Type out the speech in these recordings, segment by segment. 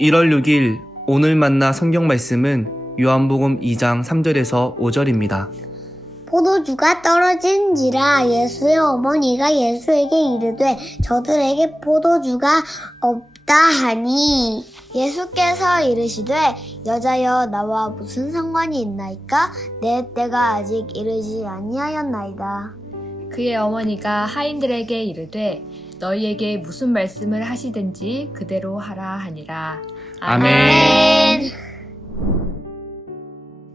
1월 6일 오늘 만나 성경 말씀은 요한복음 2장 3절에서 5절입니다. 포도주가 떨어진지라 예수의 어머니가 예수에게 이르되 저들에게 포도주가 없다 하니 예수께서 이르시되 여자여 나와 무슨 상관이 있나이까? 내 때가 아직 이르지 아니하였나이다. 그의 어머니가 하인들에게 이르되 너희에게 무슨 말씀을 하시든지 그대로 하라 하니라. 아멘.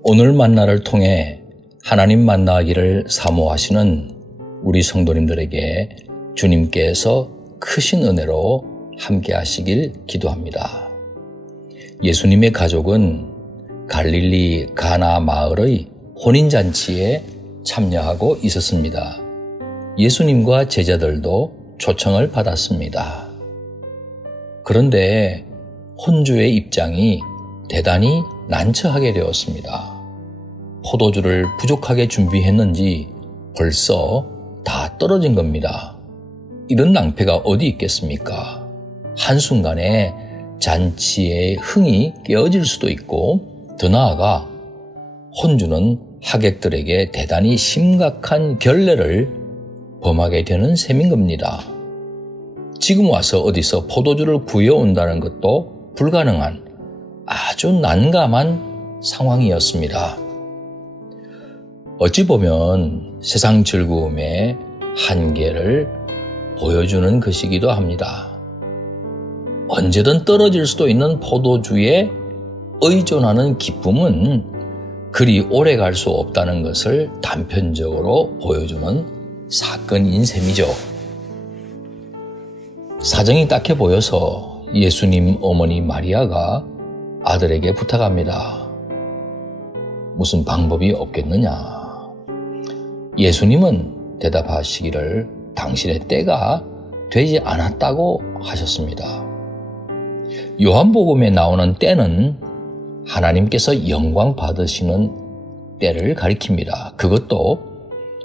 오늘 만나를 통해 하나님 만나기를 사모하시는 우리 성도님들에게 주님께서 크신 은혜로 함께 하시길 기도합니다. 예수님의 가족은 갈릴리 가나 마을의 혼인잔치에 참여하고 있었습니다. 예수님과 제자들도 초청을 받았습니다. 그런데 혼주의 입장이 대단히 난처하게 되었습니다. 포도주를 부족하게 준비했는지 벌써 다 떨어진 겁니다. 이런 낭패가 어디 있겠습니까? 한순간에 잔치의 흥이 깨어질 수도 있고 더 나아가 혼주는 하객들에게 대단히 심각한 결례를 범하게 되는 셈인 겁니다. 지금 와서 어디서 포도주를 구해온다는 것도 불가능한 아주 난감한 상황이었습니다. 어찌 보면 세상 즐거움의 한계를 보여주는 것이기도 합니다. 언제든 떨어질 수도 있는 포도주에 의존하는 기쁨은 그리 오래 갈 수 없다는 것을 단편적으로 보여주는 사건인 셈이죠. 사정이 딱해 보여서 예수님 어머니 마리아가 아들에게 부탁합니다. 무슨 방법이 없겠느냐? 예수님은 대답하시기를 당신의 때가 되지 않았다고 하셨습니다. 요한복음에 나오는 때는 하나님께서 영광 받으시는 때를 가리킵니다. 그것도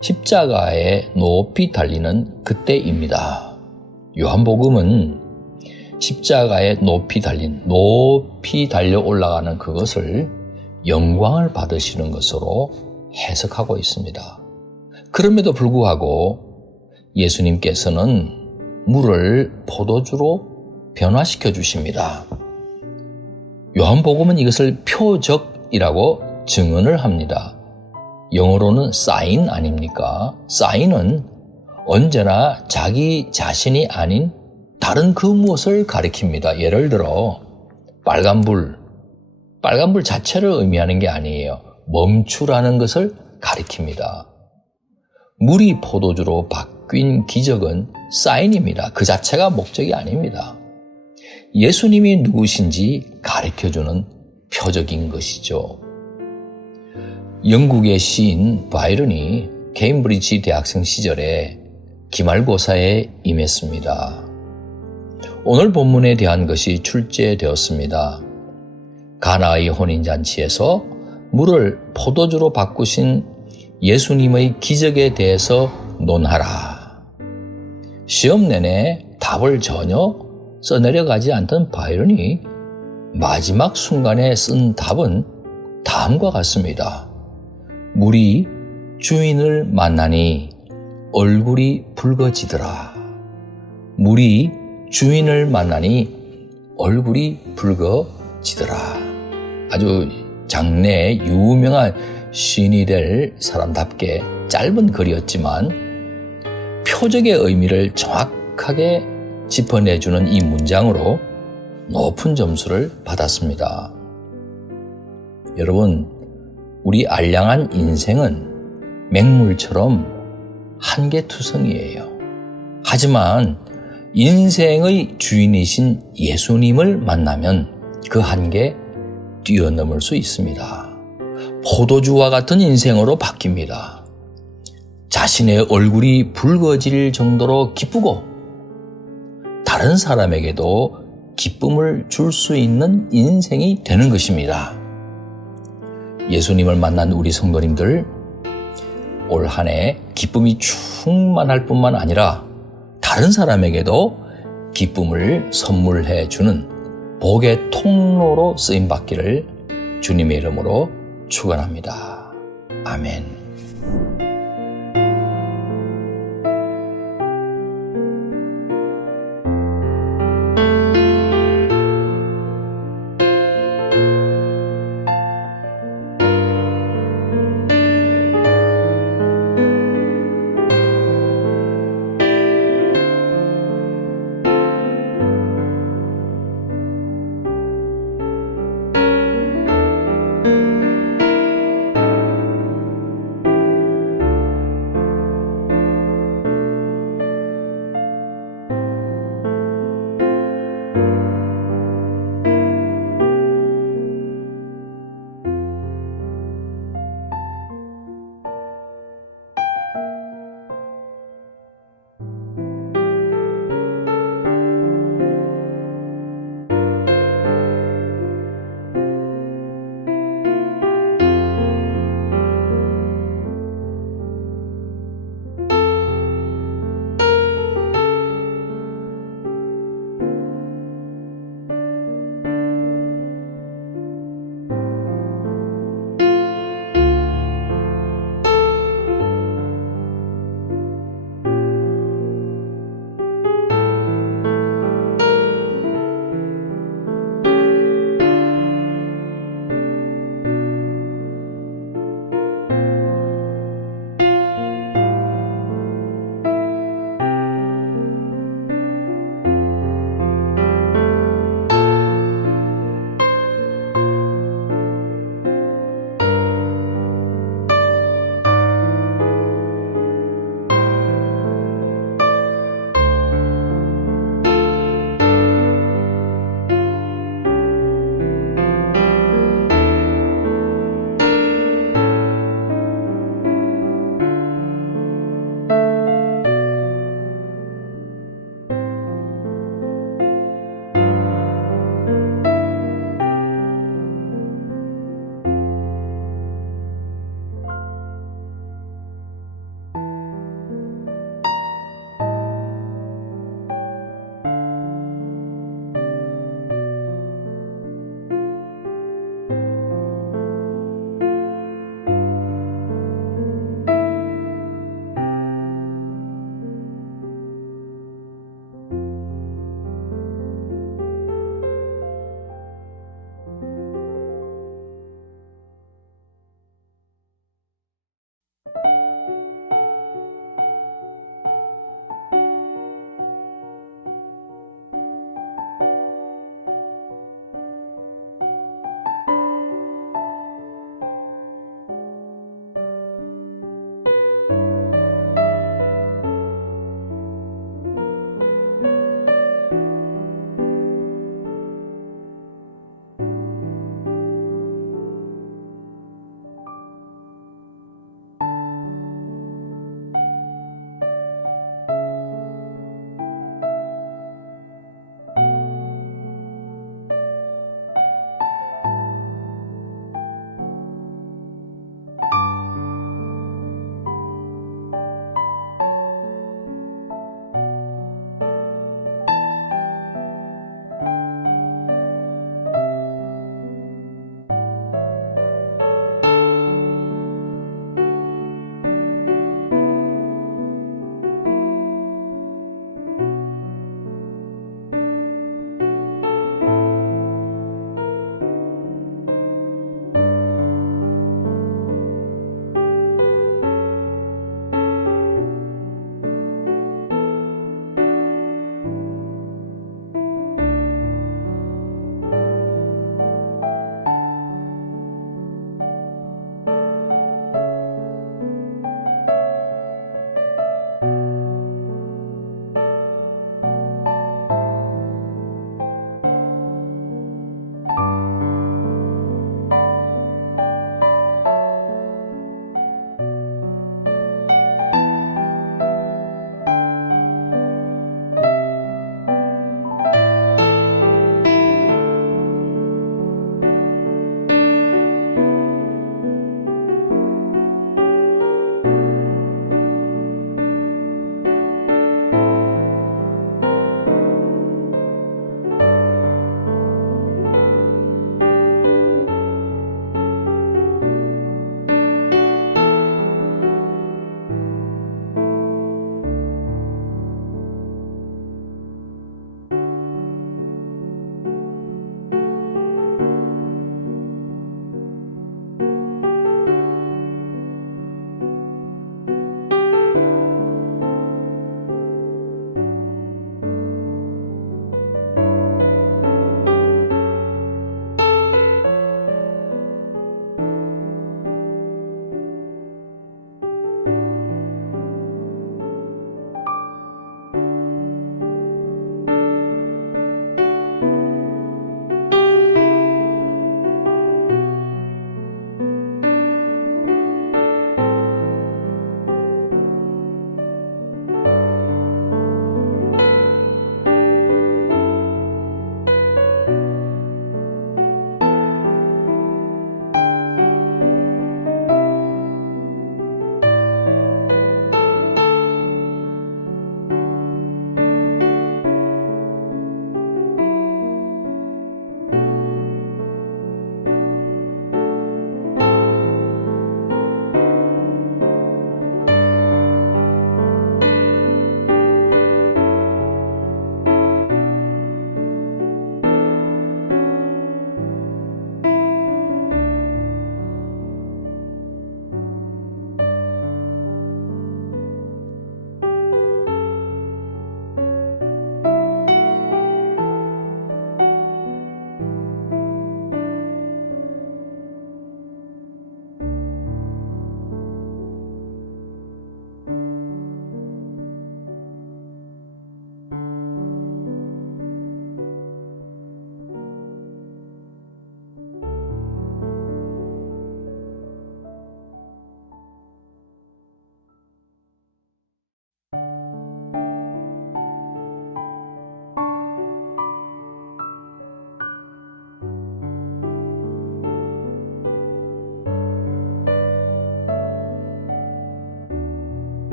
십자가에 높이 달리는 그때입니다. 요한복음은 십자가에 높이 달려 올라가는 그것을 영광을 받으시는 것으로 해석하고 있습니다. 그럼에도 불구하고 예수님께서는 물을 포도주로 변화시켜 주십니다. 요한복음은 이것을 표적이라고 증언을 합니다. 영어로는 사인 아닙니까? 사인은 언제나 자기 자신이 아닌 다른 그 무엇을 가리킵니다. 예를 들어 빨간불 자체를 의미하는 게 아니에요. 멈추라는 것을 가리킵니다. 물이 포도주로 바뀐 기적은 사인입니다. 그 자체가 목적이 아닙니다. 예수님이 누구신지 가르쳐주는 표적인 것이죠. 영국의 시인 바이런이 케임브리지 대학생 시절에 기말고사에 임했습니다. 오늘 본문에 대한 것이 출제되었습니다. 가나의 혼인잔치에서 물을 포도주로 바꾸신 예수님의 기적에 대해서 논하라. 시험 내내 답을 전혀 써내려가지 않던 바이런이 마지막 순간에 쓴 답은 다음과 같습니다. 물이 주인을 만나니 얼굴이 붉어지더라. 물이 주인을 만나니 얼굴이 붉어지더라. 아주 장래에 유명한 시인이 될 사람답게 짧은 글이었지만 표적의 의미를 정확하게 짚어내주는 이 문장으로 높은 점수를 받았습니다. 여러분, 우리 알량한 인생은 맹물처럼 한계투성이에요. 하지만 인생의 주인이신 예수님을 만나면 그 한계 뛰어넘을 수 있습니다. 포도주와 같은 인생으로 바뀝니다. 자신의 얼굴이 붉어질 정도로 기쁘고 다른 사람에게도 기쁨을 줄 수 있는 인생이 되는 것입니다. 예수님을 만난 우리 성도님들, 올 한 해 기쁨이 충만할 뿐만 아니라 다른 사람에게도 기쁨을 선물해 주는 복의 통로로 쓰임받기를 주님의 이름으로 축원합니다. 아멘.